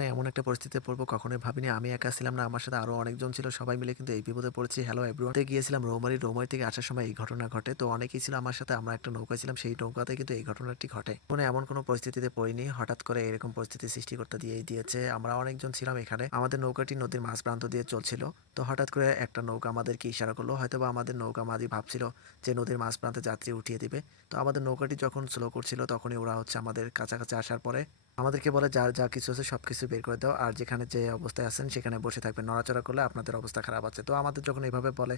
জীবনে এমন একটা পরিস্থিতিতে পড়ব, কখনোই ভাবিনি। আমি একা ছিলাম না, আমার সাথে আরও অনেকজন ছিল, সবাই মিলে কিন্তু এই বিপদে পড়েছি। হ্যালো এভরিওয়ান গিয়েছিলাম রৌমারি রৌমারি থেকে আসার সময় এই ঘটনা ঘটে। তো অনেকেই ছিল আমার সাথে, আমরা একটা নৌকা ছিলাম, সেই নৌকাতে কিন্তু এই ঘটনাটি ঘটে। মানে এমন কোনো পরিস্থিতিতে পড়িনি, হঠাৎ করে এরকম পরিস্থিতি সৃষ্টি করতে দিয়েই দিয়েছে। আমরা অনেকজন ছিলাম এখানে। আমাদের নৌকাটি নদীর মাঝ প্রান্ত দিয়ে চলছিল। তো হঠাৎ করে একটা নৌকা আমাদেরকে ইশারা করল হয়তো বা আমাদের নৌকা মাঝি ভাবছিল যে নদীর মাঝ প্রান্তে যাত্রী উঠিয়ে দিবে। তো আমাদের নৌকাটি যখন স্লো করছিল, তখনই ওরা হচ্ছে আমাদের কাছাকাছি আসার পরে আমাদেরকে বলে যার যা কিছু আছে সব কিছু বের করে দাও। আর যেখানে যে অবস্থায় আছেন সেখানে বসে থাকবেন। নড়াচড়া করলে আপনাদের অবস্থা খারাপ আছে। তো আমাদের যখন এইভাবে বলে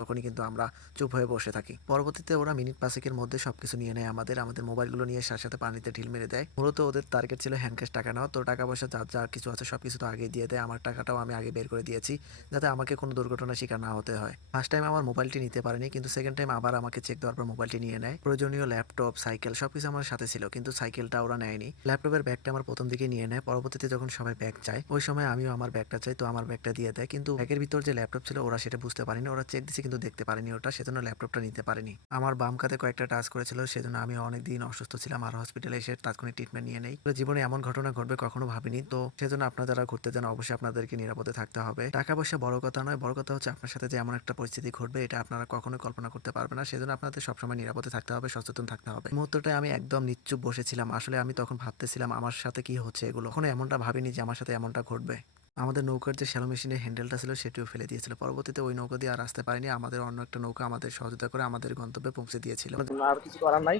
তখনই কিন্তু আমরা চুপ হয়ে বসে থাকি। পরবর্তীতে ওরা মিনিট পাঁচেকের মধ্যে সবকিছু নিয়ে নেয় আমাদের। আমাদের মোবাইলগুলো নিয়ে সাথে সাথে পানিতে ঢিল মেরে দেয়। মূলত ওদের টার্গেট ছিল হ্যান্ড ক্যাশ টাকা নেওয়া। তো টাকা পয়সা যা যা কিছু আছে সব কিছু তো আগেই দিয়ে দেয়। আমার টাকাটাও আমি আগে বের করে দিয়েছি যাতে আমাকে কোনো দুর্ঘটনার শিকার না হতে হয়। ফার্স্ট টাইম আমার মোবাইলটি নিতে পারেনি, কিন্তু সেকেন্ড টাইম আবার আমাকে চেক দেওয়ার পর মোবাইলটি নিয়ে নেয়। প্রয়োজনীয় ল্যাপটপ সাইকেল সবকিছু আমার সাথে ছিল, কিন্তু সাইকেলটা ওরা নেয়নি। ল্যাপটপের ব্যাগটা আমার প্রথম দিকে নিয়ে নেয়। পরবর্তীতে যখন সবাই ব্যাগ চায়, ওই সময় আমিও আমার ব্যাগটা চাই, তো আমার ব্যাগটা দিয়ে দেয়। কিন্তু ব্যাগের ভিতর যে ল্যাপটপ ছিল, ওরা সেটা বুঝতে পারেনি। ওরা চেক দিছে কিন্তু দেখতে পারেনি ওটা, সেজন্য ল্যাপটপটা নিতে পারেনি। আমার বাম কাতে কয়েকটা টাচ করেছিল, সেজন্য আমি অনেক দিন অসুস্থ ছিলাম আর হসপিটালে এসে তাৎক্ষণিক ট্রিটমেন্ট নিয়ে নেই। জীবনে এমন ঘটনা ঘটবে কখনো ভাবিনি, তো সেজন্য আপনারা যারা ঘুরতে যান, অবশ্যই আপনাদেরকে নিরাপদে থাকতে হবে। টাকা পয়সা বড় কথা নয়, বড় কথা হচ্ছে আপনার সাথে যে এমন একটা পরিস্থিতি ঘটবে, এটা আপনারা কখনোই কল্পনা করতে পারবেন না। সেজন্য আপনাদের সবসময় নিরাপদে থাকতে হবে, সচেতন থাকতে হবে। মুহূর্তটায় আমি একদম নিশ্চুপ বসেছিলাম। আসলে আমি তখন ভাবতেছিলাম, আমার সাথে কি হচ্ছে এগুলো? কখনো এমনটা ভাবিনি যে আমার সাথে এমনটা ঘটবে। আমাদের নৌকার যে শ্যালো মেশিনের হ্যান্ডেলটা ছিল, সেটিও ফেলে দিয়েছিল। পরবর্তীতে ওই নৌকা দিয়ে আর আসতে পারিনি। আমাদের অন্য একটা নৌকা আমাদের সহযোগিতা করে আমাদের গন্তব্যে পৌঁছে দিয়েছিল। আর কিছু করার নাই।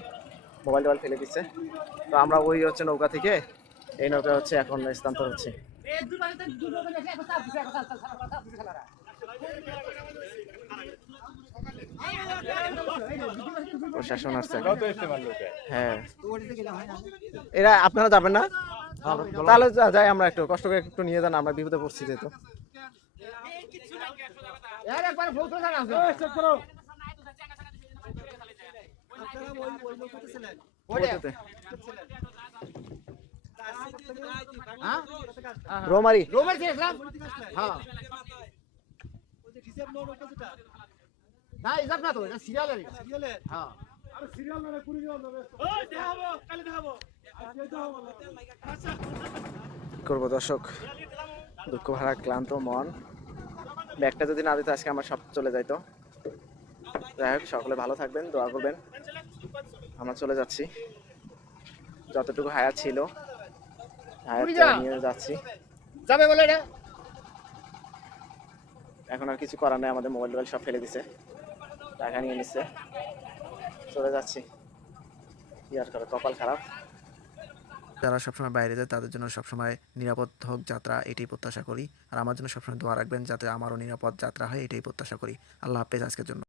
মোবাইল টোবাইল ফেলে দিচ্ছে। তো আমরা ওই হচ্ছে নৌকা থেকে এই নৌকা হচ্ছে এখন স্থানান্তর হচ্ছে। প্রশাসন আসছে হ্যাঁ। এরা, আপনারা যাবেন না? তাহলে যাই আমরা একটু কষ্ট করে একটু নিয়ে যান আমরা বিপদে পড়ছি যেহেতু। ওইটাতে। রোমারি। রোমার হ্যাঁ। না হিসাব না তো এটা সিরিয়ালের হ্যাঁ করব দর্শক? দুঃখ ভাড়া ক্লান্ত মন। ব্যাগটা যদি না দিত আজকে আমার সব চলে যাইতো। যাই হোক সকলে ভালো থাকবেন দোয়া করবেন। আমরা চলে যাচ্ছি। যতটুকু হায়াত ছিল হায়াত নিয়ে যাচ্ছি। যাবে বলে এটা এখন আর কিছু করার নেই আমাদের মোবাইল টোবাইল সব ফেলে দিছে। টাকা নিয়ে নিচ্ছে চলে যাচ্ছি। কি আর করে কপাল খারাপ। যারা সবসময় বাইরে যায়, তাদের জন্য সবসময় নিরাপদ হোক যাত্রা, এটাই প্রত্যাশা করি। আর আমার জন্য সবসময় দোয়া রাখবেন যাতে আমারও নিরাপদ যাত্রা হয়, এটাই প্রত্যাশা করি। আল্লাহ হাফেজ আজকের জন্য।